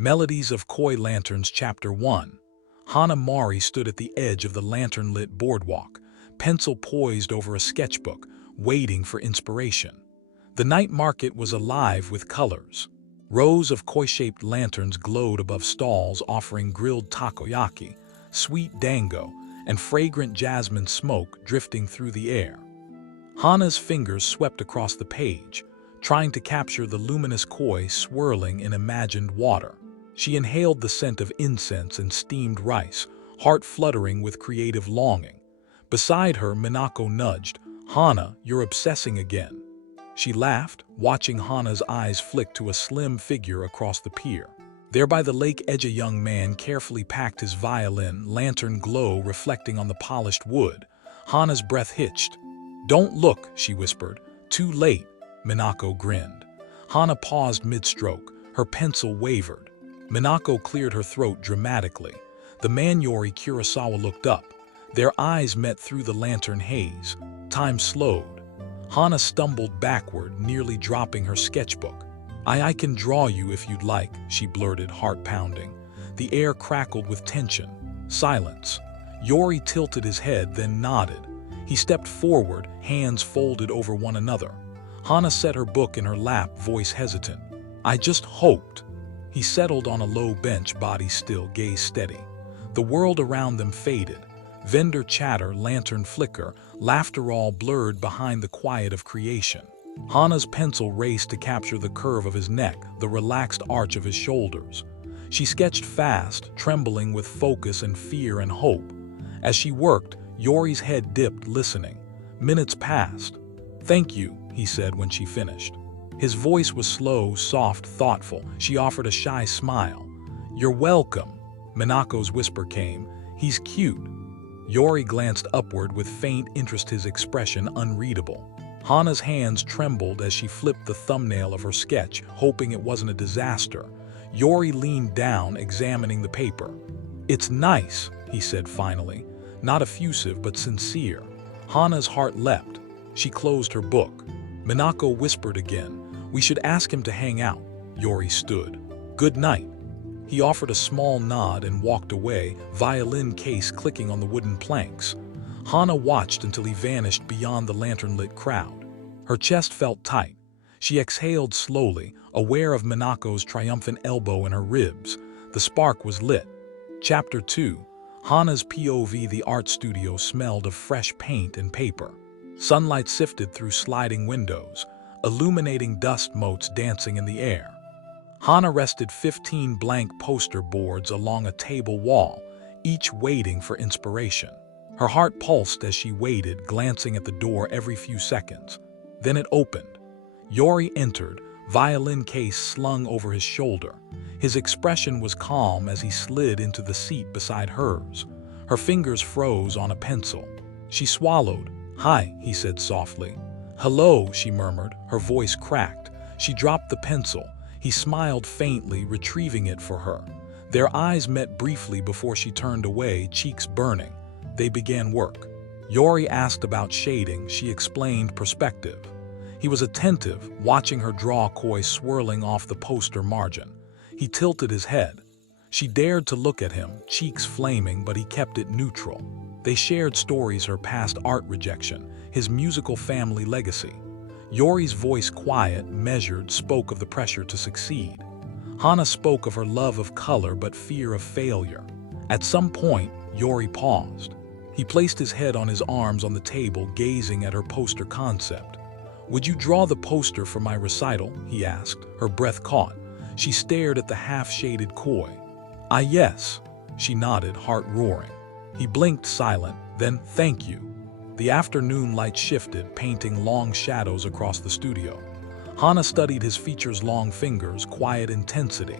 Melodies of Koi Lanterns Chapter 1. Hana and Yori stood at the edge of the lantern-lit boardwalk, pencil poised over a sketchbook, waiting for inspiration. The night market was alive with colors. Rows of koi-shaped lanterns glowed above stalls offering grilled takoyaki, sweet dango, and fragrant jasmine smoke drifting through the air. Hana's fingers swept across the page, trying to capture the luminous koi swirling in imagined water. She inhaled the scent of incense and steamed rice, heart fluttering with creative longing. Beside her, Minako nudged, "Hana, you're obsessing again." She laughed, watching Hana's eyes flick to a slim figure across the pier. There by the lake edge, a young man carefully packed his violin, lantern glow reflecting on the polished wood. Hana's breath hitched. "Don't look," she whispered. "Too late." Minako grinned. Hana paused mid-stroke. Her pencil wavered. Minako cleared her throat dramatically. The man Yori Kurosawa looked up. Their eyes met through the lantern haze. Time slowed. Hana stumbled backward, nearly dropping her sketchbook. I can draw you if you'd like," she blurted, heart pounding. The air crackled with tension. Silence. Yori tilted his head, then nodded. He stepped forward, hands folded over one another. Hana set her book in her lap, voice hesitant. "I just hoped." He settled on a low bench, body still, gaze steady. The world around them faded. Vendor chatter, lantern flicker, laughter all blurred behind the quiet of creation. Hana's pencil raced to capture the curve of his neck, the relaxed arch of his shoulders. She sketched fast, trembling with focus and fear and hope. As she worked, Yori's head dipped, listening. Minutes passed. "Thank you," he said when she finished. His voice was slow, soft, thoughtful. She offered a shy smile. "You're welcome." Minako's whisper came. "He's cute." Yori glanced upward with faint interest, his expression unreadable. Hana's hands trembled as she flipped the thumbnail of her sketch, hoping it wasn't a disaster. Yori leaned down, examining the paper. "It's nice," he said finally. Not effusive, but sincere. Hana's heart leapt. She closed her book. Minako whispered again. "We should ask him to hang out." Yori stood. "Good night." He offered a small nod and walked away, violin case clicking on the wooden planks. Hana watched until he vanished beyond the lantern-lit crowd. Her chest felt tight. She exhaled slowly, aware of Minako's triumphant elbow in her ribs. The spark was lit. Chapter 2. Hana's POV. The art studio smelled of fresh paint and paper. Sunlight sifted through sliding windows, illuminating dust motes dancing in the air. Hana rested 15 blank poster boards along a table wall, each waiting for inspiration. Her heart pulsed as she waited, glancing at the door every few seconds. Then it opened. Yori entered, violin case slung over his shoulder. His expression was calm as he slid into the seat beside hers. Her fingers froze on a pencil. She swallowed. "Hi," he said softly. "Hello," she murmured, her voice cracked. She dropped the pencil. He smiled faintly, retrieving it for her. Their eyes met briefly before she turned away, cheeks burning. They began work. Yori asked about shading. She explained perspective. He was attentive, watching her draw koi swirling off the poster margin. He tilted his head. She dared to look at him, cheeks flaming, but he kept it neutral. They shared stories, her past art rejection, his musical family legacy. Yori's voice, quiet, measured, spoke of the pressure to succeed. Hana spoke of her love of color but fear of failure. At some point, Yori paused. He placed his head on his arms on the table, gazing at her poster concept. "Would you draw the poster for my recital?" he asked. Her breath caught. She stared at the half-shaded koi. "Ah, yes." She nodded, heart roaring. He blinked, silent, then, "Thank you." The afternoon light shifted, painting long shadows across the studio. Hana studied his features, long fingers, quiet intensity.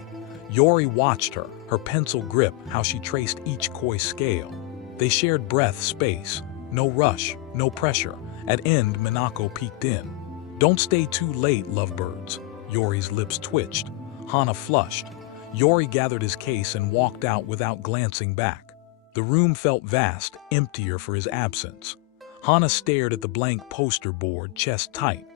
Yori watched her, her pencil grip, how she traced each koi scale. They shared breath, space. No rush, no pressure. At end, Minako peeked in. "Don't stay too late, lovebirds." Yori's lips twitched. Hana flushed. Yori gathered his case and walked out without glancing back. The room felt vast, emptier for his absence. Hana stared at the blank poster board, chest tight.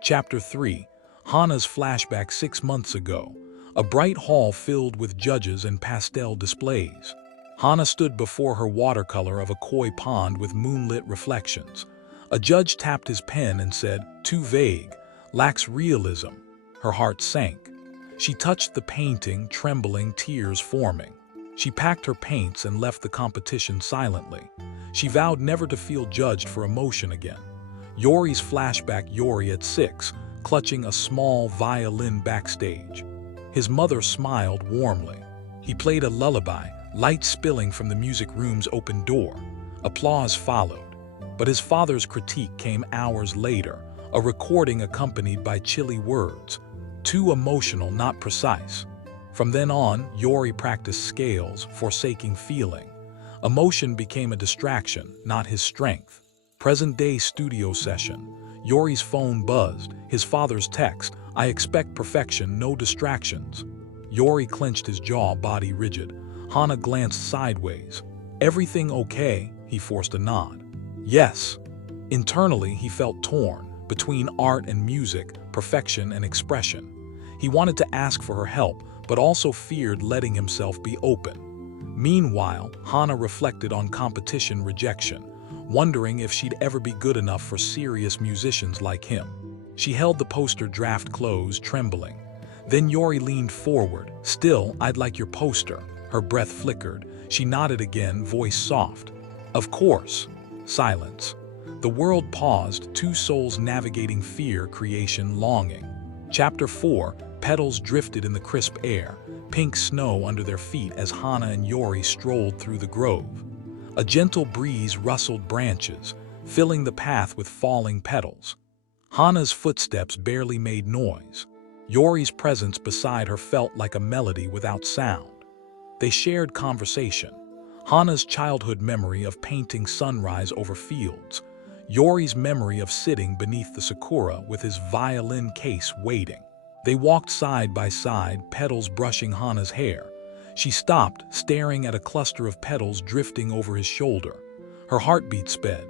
Chapter 3. Hana's flashback 6 months ago. a bright hall filled with judges and pastel displays. Hana stood before her watercolor of a koi pond with moonlit reflections. A judge tapped his pen and said, "Too vague, lacks realism." Her heart sank. She touched the painting, trembling, tears forming. She packed her paints and left the competition silently. She vowed never to feel judged for emotion again. Yori's flashback: Yori at 6, clutching a small violin backstage. His mother smiled warmly. He played a lullaby, light spilling from the music room's open door. Applause followed. But his father's critique came hours later, a recording accompanied by chilly words. Too emotional, not precise. From then on, Yori practiced scales, forsaking feeling. Emotion became a distraction, not his strength. Present-day studio session. Yori's phone buzzed, his father's text, "I expect perfection, no distractions." Yori clenched his jaw, body rigid. Hana glanced sideways. "Everything okay?" He forced a nod. "Yes." Internally, he felt torn, between art and music, perfection and expression. He wanted to ask for her help, but also feared letting himself be open. Meanwhile, Hana reflected on competition rejection, wondering if she'd ever be good enough for serious musicians like him. She held the poster draft closed, trembling. Then Yori leaned forward. "Still, I'd like your poster." Her breath flickered. She nodded again, voice soft. "Of course." Silence. The world paused, two souls navigating fear, creation, longing. Chapter 4. Petals drifted in the crisp air, pink snow under their feet as Hana and Yori strolled through the grove. A gentle breeze rustled branches, filling the path with falling petals. Hana's footsteps barely made noise. Yori's presence beside her felt like a melody without sound. They shared conversation. Hana's childhood memory of painting sunrise over fields. Yori's memory of sitting beneath the sakura with his violin case waiting. They walked side by side, petals brushing Hana's hair. She stopped, staring at a cluster of petals drifting over his shoulder. Her heartbeat sped.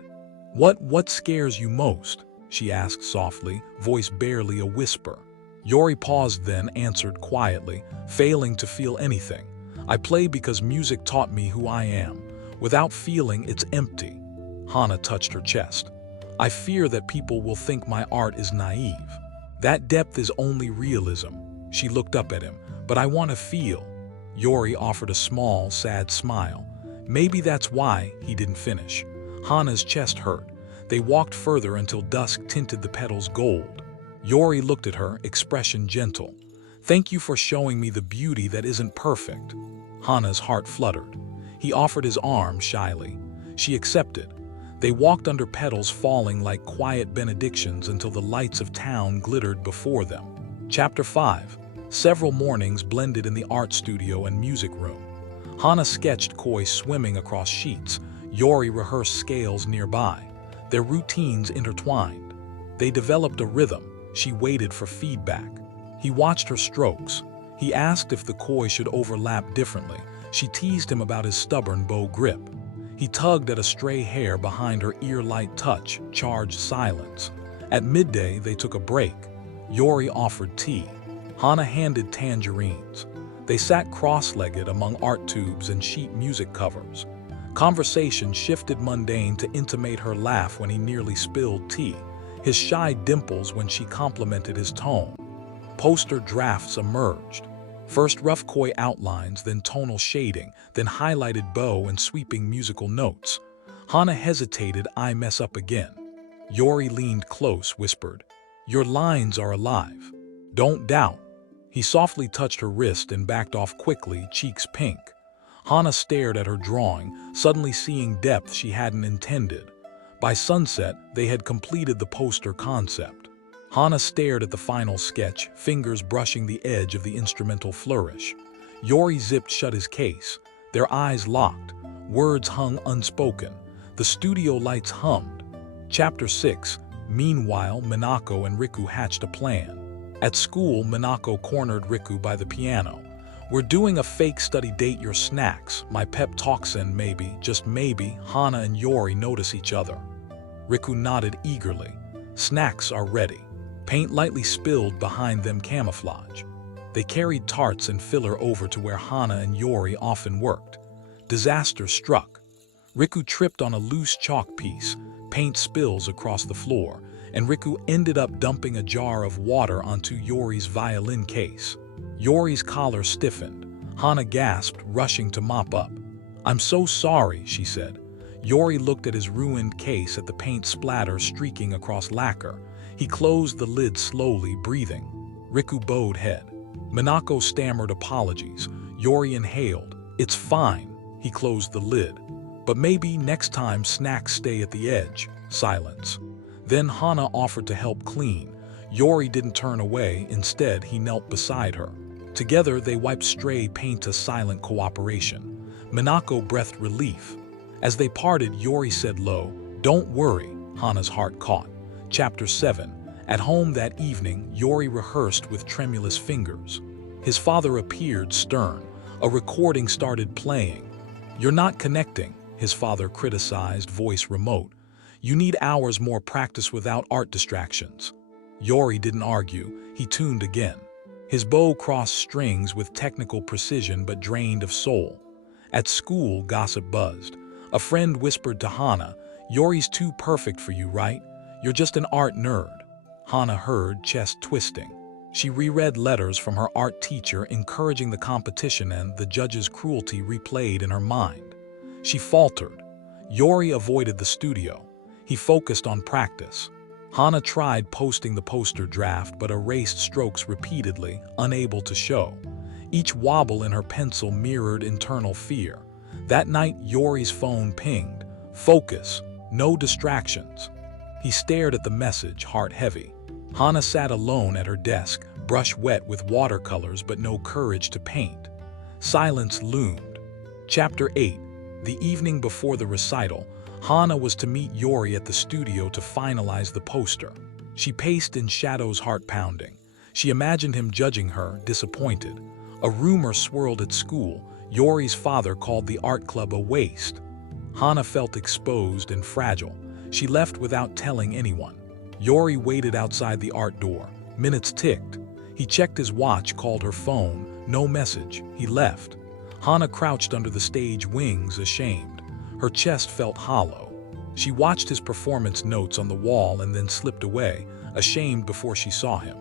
What scares you most?" she asked softly, voice barely a whisper. Yori paused, then answered quietly, failing to feel anything. "I play because music taught me who I am. Without feeling, it's empty." Hana touched her chest. "I fear that people will think my art is naive. That depth is only realism." She looked up at him. "But I want to feel." Yori offered a small, sad smile. Maybe that's why he didn't finish. Hana's chest hurt. They walked further until dusk tinted the petals gold. Yori looked at her, expression gentle. "Thank you for showing me the beauty that isn't perfect." Hana's heart fluttered. He offered his arm shyly. She accepted. They walked under petals falling like quiet benedictions until the lights of town glittered before them. Chapter 5. Several mornings blended in the art studio and music room. Hana sketched koi swimming across sheets. Yori rehearsed scales nearby. Their routines intertwined. They developed a rhythm. She waited for feedback. He watched her strokes. He asked if the koi should overlap differently. She teased him about his stubborn bow grip. He tugged at a stray hair behind her ear-light touch, charged silence. At midday, they took a break. Yori offered tea. Hana handed tangerines. They sat cross-legged among art tubes and sheet music covers. Conversation shifted mundane to intimate her laugh when he nearly spilled tea, his shy dimples when she complimented his tone. Poster drafts emerged. First rough koi outlines, then tonal shading, then highlighted bow and sweeping musical notes. Hana hesitated. "I mess up again." Yori leaned close, whispered, "Your lines are alive. Don't doubt." He softly touched her wrist and backed off quickly, cheeks pink. Hana stared at her drawing, suddenly seeing depth she hadn't intended. By sunset, they had completed the poster concept. Hana stared at the final sketch, fingers brushing the edge of the instrumental flourish. Yori zipped shut his case. Their eyes locked. Words hung unspoken. The studio lights hummed. Chapter 6. Meanwhile, Minako and Riku hatched a plan. At school, Minako cornered Riku by the piano. "We're doing a fake study date, your snacks. My pep talks in, maybe, just maybe, Hana and Yori notice each other." Riku nodded eagerly. "Snacks are ready." Paint lightly spilled behind them, camouflage. They carried tarts and filler over to where Hana and Yori often worked. Disaster struck. Riku tripped on a loose chalk piece, paint spills across the floor, and Riku ended up dumping a jar of water onto Yori's violin case. Yori's collar stiffened. Hana gasped, rushing to mop up. "I'm so sorry," she said. Yori looked at his ruined case at the paint splatter streaking across lacquer. He closed the lid slowly, breathing. Riku bowed head. Minako stammered apologies. Yori inhaled. "It's fine." He closed the lid. "But maybe next time snacks stay at the edge." Silence. Then Hana offered to help clean. Yori didn't turn away. Instead, he knelt beside her. Together, they wiped stray paint to silent cooperation. Minako breathed relief. As they parted, Yori said low, "Don't worry." Hana's heart caught. Chapter 7. At home that evening, Yori rehearsed with tremulous fingers. His father appeared, stern. A recording started playing. "You're not connecting," his father criticized, voice remote. "You need hours more practice without art distractions." Yori didn't argue. He tuned again. His bow crossed strings with technical precision but drained of soul. At school, gossip buzzed. A friend whispered to Hana, "Yori's too perfect for you, right? You're just an art nerd." Hana heard, chest twisting. She reread letters from her art teacher encouraging the competition, and the judge's cruelty replayed in her mind. She faltered. Yori avoided the studio. He focused on practice. Hana tried posting the poster draft but erased strokes repeatedly, unable to show. Each wobble in her pencil mirrored internal fear. That night, Yori's phone pinged. "Focus. No distractions." He stared at the message, heart heavy. Hana sat alone at her desk, brush wet with watercolors but no courage to paint. Silence loomed. Chapter 8. The evening before the recital, Hana was to meet Yori at the studio to finalize the poster. She paced in shadows, heart pounding. She imagined him judging her, disappointed. A rumor swirled at school. Yori's father called the art club a waste. Hana felt exposed and fragile. She left without telling anyone. Yori waited outside the art door. Minutes ticked. He checked his watch, called her phone. No message. He left. Hana crouched under the stage wings, ashamed. Her chest felt hollow. She watched his performance notes on the wall and then slipped away, ashamed before she saw him.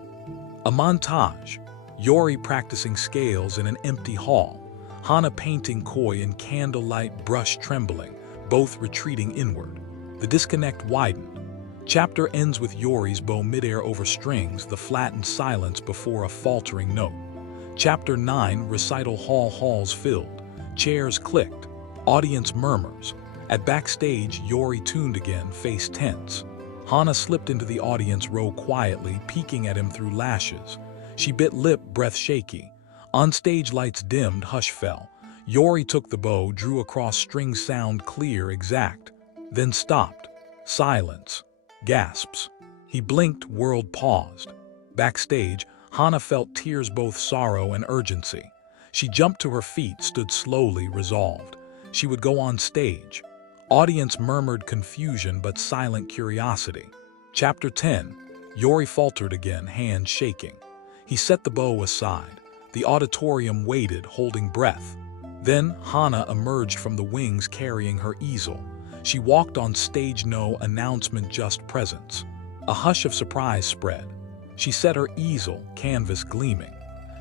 A montage. Yori practicing scales in an empty hall. Hana painting koi in candlelight, brush trembling, both retreating inward. The disconnect widened. Chapter ends with Yori's bow midair over strings, the flattened silence before a faltering note. Chapter 9. Recital hall. Halls filled. Chairs clicked. Audience murmurs. At backstage, Yori tuned again, face tense. Hana slipped into the audience row quietly, peeking at him through lashes. She bit lip, breath shaky. On stage, lights dimmed, hush fell. Yori took the bow, drew across string, sound clear, exact. Then stopped. Silence. Gasps. He blinked, world paused. Backstage, Hana felt tears, both sorrow and urgency. She jumped to her feet, stood slowly, resolved. She would go on stage. Audience murmured confusion but silent curiosity. Chapter 10. Yori faltered again, hands shaking. He set the bow aside. The auditorium waited, holding breath. Then Hana emerged from the wings carrying her easel. She walked on stage, no announcement, just presence. A hush of surprise spread. She set her easel, canvas gleaming.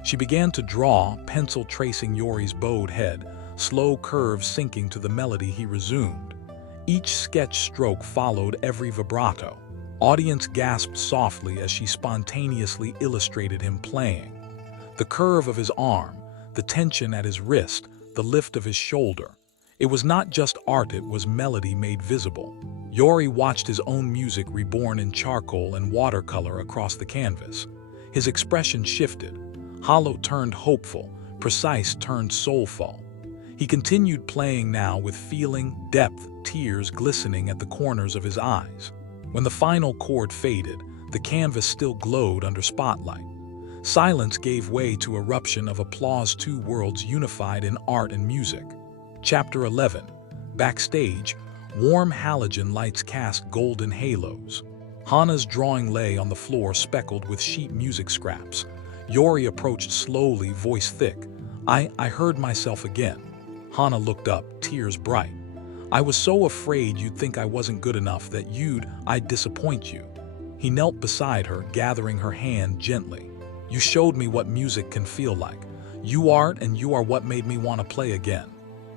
She began to draw, pencil tracing Yori's bowed head, slow curves sinking to the melody. He resumed. Each sketch stroke followed every vibrato. Audience gasped softly as she spontaneously illustrated him playing. The curve of his arm, the tension at his wrist, the lift of his shoulder. It was not just art, it was melody made visible. Yori watched his own music reborn in charcoal and watercolor across the canvas. His expression shifted. Hollow turned hopeful, precise turned soulful. He continued playing now with feeling, depth, tears glistening at the corners of his eyes. When the final chord faded, the canvas still glowed under spotlight. Silence gave way to eruption of applause, two worlds unified in art and music. Chapter 11. Backstage, warm halogen lights cast golden halos. Hana's drawing lay on the floor, speckled with sheet music scraps. Yori approached slowly, voice thick. I heard myself again. Hana looked up, tears bright. I was so afraid you'd think I wasn't good enough, that I'd disappoint you. He knelt beside her, gathering her hand gently. You showed me what music can feel like. You are what made me want to play again.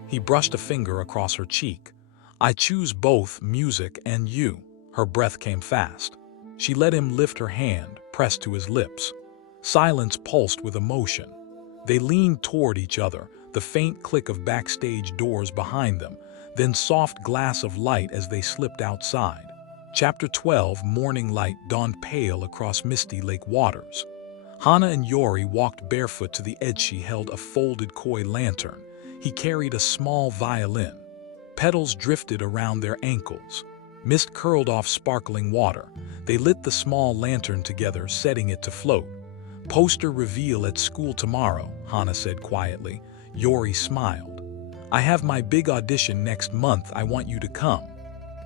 He brushed a finger across her cheek. I choose both music and you. Her breath came fast. She let him lift her hand, pressed to his lips. Silence pulsed with emotion. They leaned toward each other, the faint click of backstage doors behind them, then soft glass of light as they slipped outside. Chapter 12. Morning light dawned pale across misty lake waters. Hana and Yori walked barefoot to the edge. She held a folded koi lantern. He carried a small violin. Petals drifted around their ankles. Mist curled off sparkling water. They lit the small lantern together, setting it to float. Poster reveal at school tomorrow, Hana said quietly. Yori smiled. I have my big audition next month. I want you to come.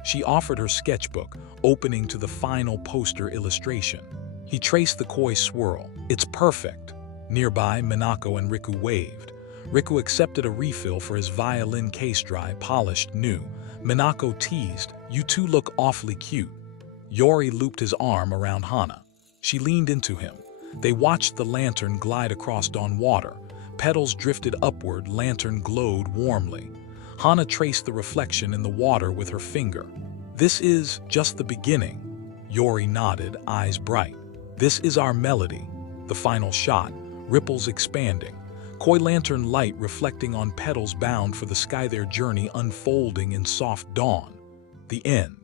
She offered her sketchbook, opening to the final poster illustration. He traced the koi swirl. It's perfect. Nearby, Minako and Riku waved. Riku accepted a refill for his violin case, dry, polished, new. Minako teased, you two look awfully cute. Yori looped his arm around Hana. She leaned into him. They watched the lantern glide across dawn water. Petals drifted upward, lantern glowed warmly. Hana traced the reflection in the water with her finger. This is just the beginning. Yori nodded, eyes bright. This is our melody. The final shot, ripples expanding. Koi lantern light reflecting on petals bound for the sky, their journey unfolding in soft dawn. The end.